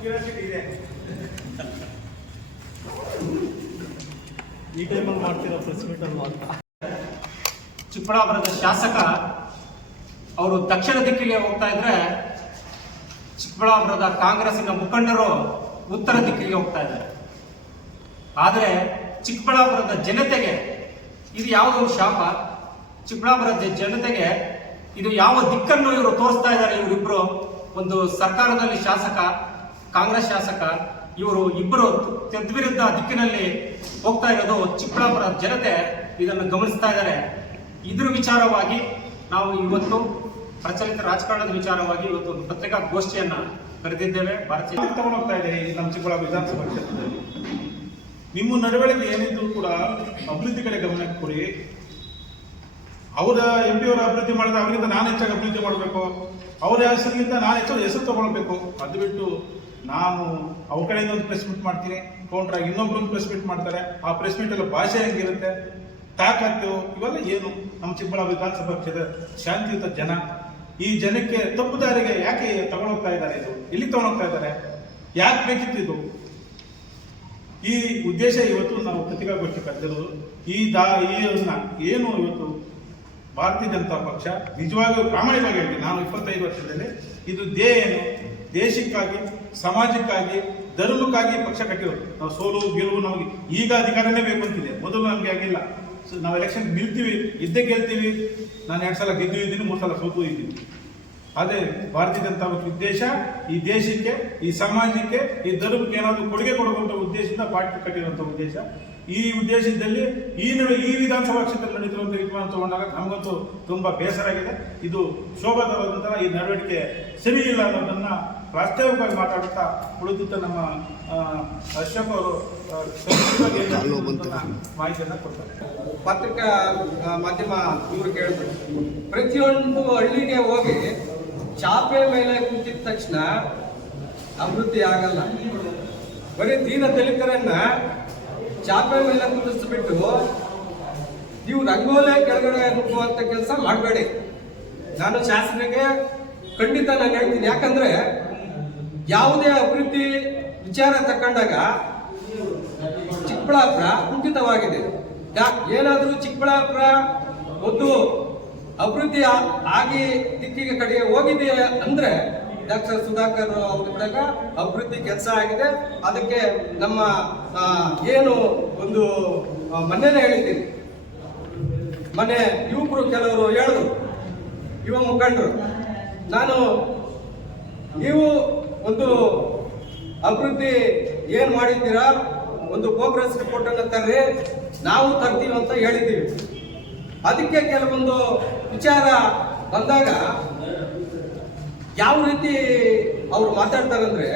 Curiosity ಇದೆ. ಈ ಟೈಮಲ್ಲಿ ಮಾಡ್ತಿರೋ ಪ್ರೆಸ್ ಮೀಟ್ ಅಲ್ವಾ ಅಂತ. ಚಿಕ್ಕಬಳ್ಳಾಪುರದ ಶಾಸಕ ಅವರು ದಕ್ಷಿಣ ದಿಕ್ಕಿಗೆ ಹೋಗ್ತಾ ಇದ್ರೆ, ಚಿಕ್ಕಬಳ್ಳಾಪುರದ ಕಾಂಗ್ರೆಸ್ಸಿನ ಮುಖಂಡರು ಉತ್ತರ ದಿಕ್ಕಿಗೆ ಹೋಗ್ತಾ ಇದ್ದಾರೆ. ಆದರೆ ಚಿಕ್ಕಬಳ್ಳಾಪುರದ ಜನತೆಗೆ ಇದು ಯಾವುದೋ ಶಾಪ. ಚಿಕ್ಕಬಳ್ಳಾಪುರದ ಜನತೆಗೆ ಇದು ಯಾವ ದಿಕ್ಕನ್ನು ಇವರು ತೋರಿಸ್ತಾ ಇದ್ದಾರೆ. ಇವರಿಬ್ರು ಒಂದು ಸರ್ಕಾರದಲ್ಲಿ ಶಾಸಕ, ಕಾಂಗ್ರೆಸ್ ಶಾಸಕ, ಇವರು ಇಬ್ಬರು ತದ್ವಿರುದ್ಧ ದಿಕ್ಕಿನಲ್ಲಿ ಹೋಗ್ತಾ ಇರೋದು ಚಿಕ್ಕಬಳ್ಳಾಪುರ ಜನತೆ ಇದನ್ನು ಗಮನಿಸ್ತಾ ಇದ್ದಾರೆ. ಇದ್ರ ವಿಚಾರವಾಗಿ ನಾವು ಇವತ್ತು ಪ್ರಚಲಿತ ರಾಜಕಾರಣದ ವಿಚಾರವಾಗಿ ಇವತ್ತು ಒಂದು ಪತ್ರಿಕಾಗೋಷ್ಠಿಯನ್ನ ಕರೆದಿದ್ದೇವೆ. ಭಾರತೀಯ ತಗೊಂಡೋಗ್ತಾ ಇದೆ ಈ ನಮ್ಮ ಚಿಕ್ಕಬಳ್ಳಾಪುರ ವಿಧಾನಸಭಾ ಕ್ಷೇತ್ರದಲ್ಲಿ. ನಿಮ್ಮ ನಡವಳಿಕೆ ಏನಿದ್ರು ಕೂಡ ಅಭಿವೃದ್ಧಿ ಕಡೆ ಗಮನ ಕೊಡಿ. ಅವರ MP ಅವರ ಅಭಿವೃದ್ಧಿ ಮಾಡಿದ್ರೆ ಅವರಿಂದ ನಾನು ಹೆಚ್ಚಾಗಿ ಅಭಿವೃದ್ಧಿ ಮಾಡಬೇಕು, ಅವರ ಹೆಸರಿಗಿಂತ ನಾನು ಹೆಚ್ಚಾಗಿ ಹೆಸರು ತಗೊಳ್ಬೇಕು. ಅದು ಬಿಟ್ಟು ನಾನು ಅವ್ರ ಕಡೆಯಿಂದ ಒಂದು ಪ್ರೆಸ್ ಮೀಟ್ ಮಾಡ್ತೀನಿ, ಕೌಂಟ್ರಾಗಿ ಇನ್ನೊಬ್ರೊಂದು ಪ್ರೆಸ್ ಮೀಟ್ ಮಾಡ್ತಾರೆ. ಆ ಪ್ರೆಸ್ ಮೀಟ್ ಎಲ್ಲ ಭಾಷೆ ಹೆಂಗಿರುತ್ತೆ, ತಾಕತ್ತು, ಇವೆಲ್ಲ ಏನು? ನಮ್ಮ ಚಿಕ್ಕಬಳ್ಳಾಪುರ ವಿಧಾನಸಭಾ ಕ್ಷೇತ್ರ ಶಾಂತಿಯುತ ಜನ. ಈ ಜನಕ್ಕೆ ತಪ್ಪು ದಾರಿಗೆ ಯಾಕೆ ತಗೊಂಡೋಗ್ತಾ ಇದ್ದಾರೆ? ಇದು ಎಲ್ಲಿ ತಗೊಂಡೋಗ್ತಾ ಇದ್ದಾರೆ? ಯಾಕೆ ಬೇಕಿತ್ತು ಇದು? ಈ ಉದ್ದೇಶ ಇವತ್ತು ನಾವು ಪತ್ರಿಕಾಗೋಷ್ಠಿ ಕರೆದಿರೋದು. ಈ ಏನು ಇವತ್ತು ಭಾರತೀಯ ಜನತಾ ಪಕ್ಷ ನಿಜವಾಗಿಯೂ ಪ್ರಾಮಾಣಿಕವಾಗಿ ಹೇಳ್ತೀನಿ, ನಾನು 25 ವರ್ಷದಲ್ಲಿ ಇದು ಏನು ದೇಶಕ್ಕಾಗಿ, ಸಮಾಜಕ್ಕಾಗಿ, ಧರ್ಮಕ್ಕಾಗಿ ಪಕ್ಷ ಕಟ್ಟಿರೋದು. ನಾವು ಸೋಲು ಗೆಲುವು ನಮಗೆ ಈಗ ಅಧಿಕಾರನೇ ಬೇಕು ಅಂತಿದೆ, ಮೊದಲು ನಮಗೆ ಆಗಿಲ್ಲ. ನಾವು ಎಲೆಕ್ಷನ್ ಗೆಲ್ತೀವಿ, ಇದ್ದೇ ಗೆಲ್ತೀವಿ. ನಾನು 2 ಸಲ ಗೆದ್ದು ಇದ್ದೀನಿ, 3 ಸಲ ಸೋತು ಇದ್ದೀನಿ. ಅದೇ ಭಾರತೀಯ ಜನತಾ ಪಕ್ಷ ಉದ್ದೇಶ. ಈ ದೇಶಕ್ಕೆ, ಈ ಸಮಾಜಕ್ಕೆ, ಈ ಧರ್ಮಕ್ಕೆ ಏನಾದರೂ ಕೊಡುಗೆ ಕೊಡುವಂಥ ಉದ್ದೇಶದಿಂದ ಪಾರ್ಟಿ ಕಟ್ಟಿರುವಂಥ ಉದ್ದೇಶ. ಈ ಉದ್ದೇಶದಲ್ಲಿ ಈ ವಿಧಾನಸಭಾ ಕ್ಷೇತ್ರ ನಡೀತಿರುವಂಥ ತೀರ್ಮಾನ ತಗೊಂಡಾಗ ನಮಗಂತೂ ತುಂಬಾ ಬೇಸರ ಆಗಿದೆ. ಇದು ಶೋಭಾದವಾದಂತಹ ಈ ನಡವಳಿಕೆ ಸರಿ ಇಲ್ಲ ಅನ್ನೋದನ್ನ ವಾಸ್ತವಿಕವಾಗಿ ಮಾತಾಡುತ್ತಾ ಉಳಿದುತ್ತ ನಮ್ಮ ಅಶೋಕ್ ಅವರು ಮಾಹಿತಿಯನ್ನು ಕೊಡ್ತಾರೆ. ಪತ್ರಿಕಾ ಮಾಧ್ಯಮ ಇವರು ಕೇಳಿದ್ರು, ಪ್ರತಿಯೊಂದು ಹಳ್ಳಿಗೆ ಹೋಗಿ ಚಾಪೆ ಮೇಲೆ ಕುಂತಿದ ತಕ್ಷಣ ಅಭಿವೃದ್ಧಿ ಆಗಲ್ಲ. ಬರೀ ದೀನ ದಲಿತರನ್ನ ಚಾಪೆ ಮೇಲೆ ಕುಂದಿಸ್ಬಿಟ್ಟು ನೀವು ರಂಗೋಲೆ ಕೆಳಗಡೆ ನುಗ್ಗುವಂತ ಕೆಲಸ ಮಾಡಬೇಡಿ. ನಾನು ಶಾಸಕರಿಗೆ ಖಂಡಿತ ನಾನು ಹೇಳ್ತೀನಿ. ಯಾಕಂದ್ರೆ ಯಾವುದೇ ಅಭಿವೃದ್ಧಿ ವಿಚಾರ ತಕೊಂಡಾಗ ಚಿಕ್ಕಬಳ್ಳಾಪುರ ಕುಂಠಿತವಾಗಿದೆ. ಏನಾದರೂ ಚಿಕ್ಕಬಳ್ಳಾಪುರ ಒಂದು ಅಭಿವೃದ್ಧಿ ಆಗಿ ದಿಕ್ಕಿಗೆ ಕಡೆಗೆ ಹೋಗಿದೆ ಅಂದ್ರೆ ಡಾಕ್ಟರ್ ಸುಧಾಕರ್ ಅವ್ರ ಕಡೆಗ ಅಭಿವೃದ್ಧಿ ಕೆಲಸ ಆಗಿದೆ. ಅದಕ್ಕೆ ನಮ್ಮ ಏನು ಒಂದು ಮೊನ್ನೆನೇ ಹೇಳಿದ್ದೀನಿ, ಮೊನ್ನೆ ಯುವಕರು ಕೆಲವರು ಹೇಳಿದ್ರು, ಯುವ ಮುಖಂಡರು, ನಾನು ನೀವು ಒಂದು ಅಭಿವೃದ್ಧಿ ಏನ್ ಮಾಡಿದ್ದೀರಾ, ಒಂದು ಪ್ರೋಗ್ರೆಸ್ ರಿಪೋರ್ಟ್ ಅನ್ನು ತರ್ರಿ, ನಾವು ತರ್ತೀವಿ ಅಂತ ಹೇಳಿದ್ದೀವಿ. ಅದಕ್ಕೆ ಕೆಲವೊಂದು ವಿಚಾರ ಬಂದಾಗ ಯಾವ ರೀತಿ ಅವ್ರು ಮಾತಾಡ್ತಾರಂದ್ರೆ,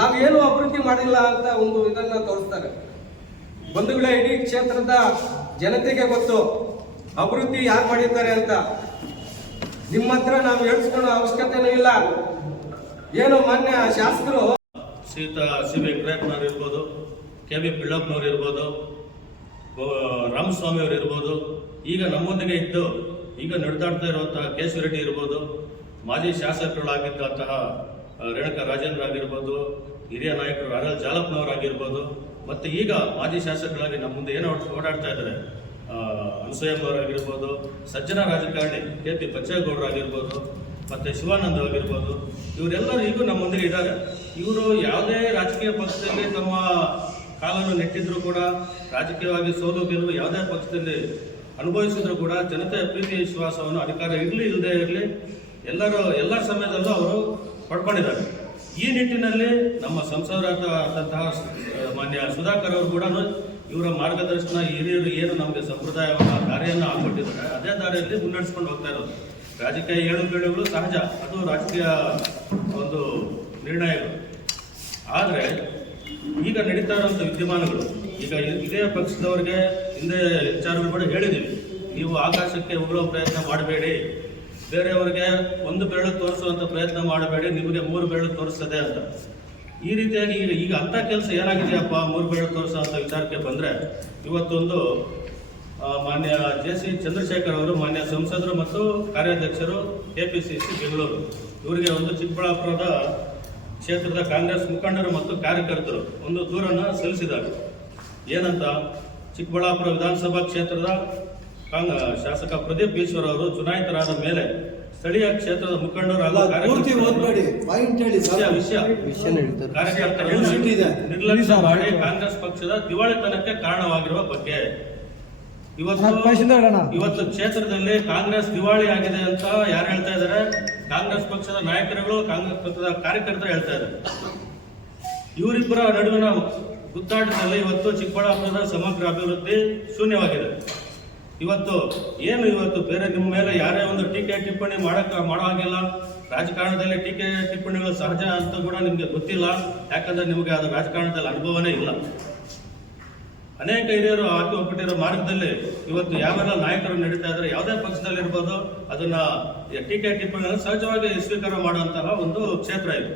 ನಾವೇನು ಅಭಿವೃದ್ಧಿ ಮಾಡಿಲ್ಲ ಅಂತ ಒಂದು ಇದನ್ನ ತೋರಿಸ್ತಾರೆ. ಬಂಧುಗಳೇ, ಇಡೀ ಕ್ಷೇತ್ರದ ಜನತೆಗೆ ಗೊತ್ತು ಅಭಿವೃದ್ಧಿ ಯಾರು ಮಾಡಿದ್ದಾರೆ ಅಂತ. ನಿಮ್ಮ ಹತ್ರ ನಾವು ಹೇಳಿಸ್ಕೊಳ್ಳೋ ಅವಶ್ಯಕತೆನೂ ಇಲ್ಲ. ಏನು ಮಾನ್ಯ ಶಾಸಕರು ಶ್ರೀಯುತ ಸಿ ವೆಂಕಟರಮಣವ್ರು ಇರ್ಬೋದು, KV ಪಿಳ್ಳಪ್ಪನವ್ರು ಇರ್ಬೋದು, ರಾಮಸ್ವಾಮಿ ಅವರು ಇರ್ಬೋದು, ಈಗ ನಮ್ಮೊಂದಿಗೆ ಇದ್ದು ಈಗ ನಡೆದಾಡ್ತಾ ಇರುವಂತಹ ಕೇಶವ ರೆಡ್ಡಿ ಇರ್ಬೋದು, ಮಾಜಿ ಶಾಸಕರುಗಳಾಗಿದ್ದಂತಹ ರೇಣುಕಾ ರಾಜೇಂದ್ರ ಆಗಿರ್ಬೋದು, ಹಿರಿಯ ನಾಯಕರು RL ಜಾಲಪ್ಪನವರಾಗಿರ್ಬೋದು, ಮತ್ತು ಈಗ ಮಾಜಿ ಶಾಸಕರಾಗಿ ನಮ್ಮ ಮುಂದೆ ಏನೋ ಓಡಾಡ್ತಾ ಇದ್ದಾರೆ ಅನಸೂಯಮ್ಮವರಾಗಿರ್ಬೋದು, ಸಜ್ಜನ ರಾಜಕಾರಣಿ KP ಬಚ್ಚೇಗೌಡರಾಗಿರ್ಬೋದು, ಮತ್ತು ಶಿವಾನಂದ್ ಆಗಿರ್ಬೋದು, ಇವರೆಲ್ಲರೂ ಈಗ ನಮ್ಮೊಂದಿಗೆ ಇದ್ದಾರೆ. ಇವರು ಯಾವುದೇ ರಾಜಕೀಯ ಪಕ್ಷದಲ್ಲಿ ತಮ್ಮ ಕಾಲನ್ನು ನೆಟ್ಟಿದ್ರು ಕೂಡ, ರಾಜಕೀಯವಾಗಿ ಸೋಲು ಗೆಲುವು ಯಾವುದೇ ಪಕ್ಷದಲ್ಲಿ ಅನುಭವಿಸಿದ್ರು ಕೂಡ ಜನತೆಯ ಪ್ರೀತಿ ವಿಶ್ವಾಸವನ್ನು ಅಧಿಕಾರ ಇರಲಿ ಇಲ್ಲದೆ ಇರಲಿ ಎಲ್ಲ ಸಮಯದಲ್ಲೂ ಅವರು ಪಡ್ಕೊಂಡಿದ್ದಾರೆ. ಈ ನಿಟ್ಟಿನಲ್ಲಿ ನಮ್ಮ ಸಂಸದರಾದಂತಹ ಮಾನ್ಯ ಸುಧಾಕರ್ ಅವರು ಕೂಡ ಇವರ ಮಾರ್ಗದರ್ಶನ, ಹಿರಿಯರು ಏನು ನಮಗೆ ಸಂಪ್ರದಾಯವನ್ನು ದಾರಿಯನ್ನು ಹಾಕೊಟ್ಟಿದ್ದಾರೆ, ಅದೇ ದಾರಿಯಲ್ಲಿ ಮುನ್ನಡೆಸ್ಕೊಂಡು ಹೋಗ್ತಾ ಇರೋದು. ರಾಜಕೀಯ ಏಳುಬೀಳುಗಳು ಸಹಜ, ಅದು ರಾಜಕೀಯ ಒಂದು ನಿರ್ಣಯಗಳು. ಆದರೆ ಈಗ ನಡೀತಾ ಇರುವಂಥ ವಿದ್ಯಮಾನಗಳು, ಈಗ ಇದೇ ಪಕ್ಷದವರಿಗೆ ಹಿಂದೆ ವಿಚಾರಗಳು ಕೂಡ ಹೇಳಿದ್ದೀವಿ, ನೀವು ಆಕಾಶಕ್ಕೆ ಉಗುಳೋ ಪ್ರಯತ್ನ ಮಾಡಬೇಡಿ, ಬೇರೆಯವರಿಗೆ ಒಂದು ಬೆರಳು ತೋರಿಸುವಂಥ ಪ್ರಯತ್ನ ಮಾಡಬೇಡಿ, ನಿಮಗೆ 3 ಬೆರಳು ತೋರಿಸ್ತದೆ ಅಂತ. ಈ ರೀತಿಯಾಗಿ ಈಗ ಅಂಥ ಕೆಲಸ ಏನಾಗಿದೆಯಪ್ಪ 3 ಬೆರಳು ತೋರಿಸುವಂಥ ವಿಚಾರಕ್ಕೆ ಬಂದರೆ, ಇವತ್ತೊಂದು ಮಾನ್ಯ JC ಚಂದ್ರಶೇಖರ್ ಅವರು ಮಾನ್ಯ ಸಂಸದರು ಮತ್ತು ಕಾರ್ಯಾಧ್ಯಕ್ಷರು KPCC ಬೆಂಗಳೂರು, ಇವರಿಗೆ ಒಂದು ಚಿಕ್ಕಬಳ್ಳಾಪುರದ ಕ್ಷೇತ್ರದ ಕಾಂಗ್ರೆಸ್ ಮುಖಂಡರು ಮತ್ತು ಕಾರ್ಯಕರ್ತರು ಒಂದು ದೂರನ್ನು ಸಲ್ಲಿಸಿದ್ದಾರೆ. ಏನಂತ, ಚಿಕ್ಕಬಳ್ಳಾಪುರ ವಿಧಾನಸಭಾ ಕ್ಷೇತ್ರದ ಶಾಸಕ ಪ್ರದೀಪ್ ಈಶ್ವರ್ ಅವರು ಚುನಾಯಿತರಾದ ಮೇಲೆ ಸ್ಥಳೀಯ ಕ್ಷೇತ್ರದ ಮುಖಂಡರು ಹಾಗೂ ಕಾರ್ಯಕರ್ತರನ್ನು ನಿರ್ಲಕ್ಷ್ಯ ಮಾಡಿ ಕಾಂಗ್ರೆಸ್ ಪಕ್ಷದ ದಿವಾಳಿತನಕ್ಕೆ ಕಾರಣವಾಗಿರುವ ಬಗ್ಗೆ ಇವತ್ತು ಕ್ಷೇತ್ರದಲ್ಲಿ ಕಾಂಗ್ರೆಸ್ ದಿವಾಳಿ ಆಗಿದೆ ಅಂತ ಯಾರು ಹೇಳ್ತಾ ಇದ್ದಾರೆ? ಕಾಂಗ್ರೆಸ್ ಪಕ್ಷದ ನಾಯಕರುಗಳು, ಕಾಂಗ್ರೆಸ್ ಪಕ್ಷದ ಕಾರ್ಯಕರ್ತರು ಹೇಳ್ತಾ ಇದ್ದಾರೆ. ಇವರಿಬ್ಬರ ನಡುವಿನ ಗುದ್ದಾಟದಲ್ಲಿ ಇವತ್ತು ಚಿಕ್ಕಬಳ್ಳಾಪುರದ ಸಮಗ್ರ ಅಭಿವೃದ್ಧಿ ಶೂನ್ಯವಾಗಿದೆ. ಇವತ್ತು ಬೇರೆ ನಿಮ್ಮ ಮೇಲೆ ಯಾರೇ ಒಂದು ಟೀಕೆ ಟಿಪ್ಪಣಿ ಮಾಡೋ ಹಾಗಿಲ್ಲ. ರಾಜಕಾರಣದಲ್ಲಿ ಟೀಕೆ ಟಿಪ್ಪಣಿಗಳು ಸಹಜ ಅಂತ ಕೂಡ ನಿಮ್ಗೆ ಗೊತ್ತಿಲ್ಲ, ಯಾಕಂದ್ರೆ ನಿಮಗೆ ಅದು ರಾಜಕಾರಣದಲ್ಲಿ ಅನುಭವನೇ ಇಲ್ಲ. ಅನೇಕ ಹಿರಿಯರು ಹಾಕಿ ಹೋಗ್ಬಿಟ್ಟಿರೋ ಮಾರ್ಗದಲ್ಲಿ ಇವತ್ತು ಯಾವೆಲ್ಲ ನಾಯಕರು ನಡೀತಾ ಇದ್ದಾರೆ, ಯಾವುದೇ ಪಕ್ಷದಲ್ಲಿ ಇರ್ಬೋದು, ಅದನ್ನ ಟೀಕೆ ಟಿಪ್ಪಣಿಗಳನ್ನು ಸಹಜವಾಗಿ ಸ್ವೀಕಾರ ಮಾಡುವಂತಹ ಒಂದು ಕ್ಷೇತ್ರ ಇದು.